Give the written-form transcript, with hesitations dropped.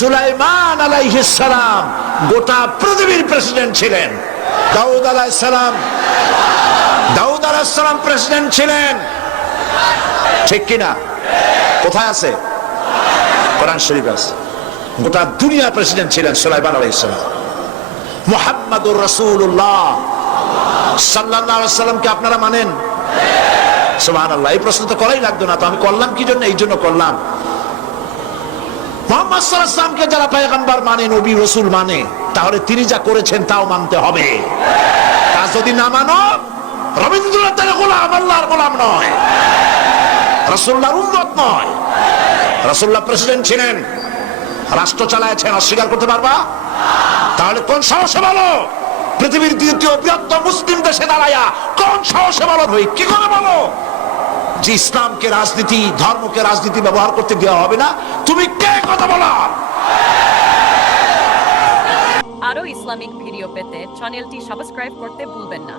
সুলাইমান আলাইহিস সালাম গোটা পৃথিবীর প্রেসিডেন্ট ছিলেন। দাউদ আলাইহিস সালাম প্রেসিডেন্ট ছিলেন, ঠিক কিনা? কোথায় আছে? কোরআন শরীফ আছে। গোটা দুনিয়া প্রেসিডেন্ট ছিলেন সুলাইমান আলাইহিস সালাম। মুহাম্মাদুর রাসূলুল্লাহ সাল্লাল্লাহু আলাইহি সাল্লামকে আপনারা মানেন? সুবহানাল্লাহ। এই প্রশ্ন তো করাই লাগতো না, তো আমি করলাম কি জন্য? এই জন্য করলাম, মুহাম্মদ সাল্লাল্লাহু আলাইহি ওয়াসাল্লামকে যারা পয়গম্বর মানে, নবী রাসূল মানে, তাহলে তিনি যা করেছেন তাও মানতে হবে। তা যদি না মানো, রবীন্দ্রনাথের গোলাম, আল্লাহর গোলাম নয়, রাসূলুল্লাহর উম্মত নয়। রাসূলুল্লাহ প্রেসিডেন্ট ছিলেন, রাষ্ট্র চালাচ্ছেন, অস্বীকার করতে পারবা? তাহলে কোন সাহসে বলো পৃথিবীর দ্বিতীয় বৃহত্তম মুসলিম দেশে দাঁড়ায়া, কোন সাহসে বলো ভাই, কি করে বলো যে ইসলামকে রাজনীতি, ধর্মকে রাজনীতি ব্যবহার করতে দেওয়া হবে না? তুমি কে কথা বলা? আরো ইসলামিক ভিডিও পেতে চ্যানেলটি সাবস্ক্রাইব করতে ভুলবেন না।